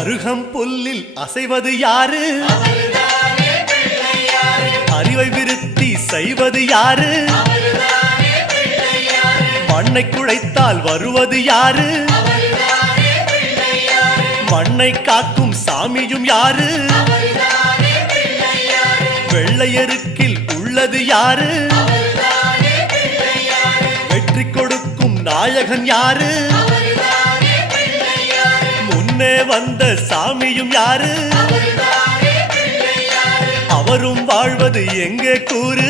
அருகம் புல்லில் அசைவது யாரு? அறிவை விருத்தி செய்வது யாரு? மண்ணை குழைத்தால் வருவது யாரு? மண்ணை காக்கும் சாமியும் யாரு? வெள்ளையருக்கில் உள்ளது யாரு? வெற்றி கொடுக்கும் நாயகன் யாரு? முன்னே வந்த சாமியும் யாரு? அவரும் வாழ்வது எங்கே கூறு?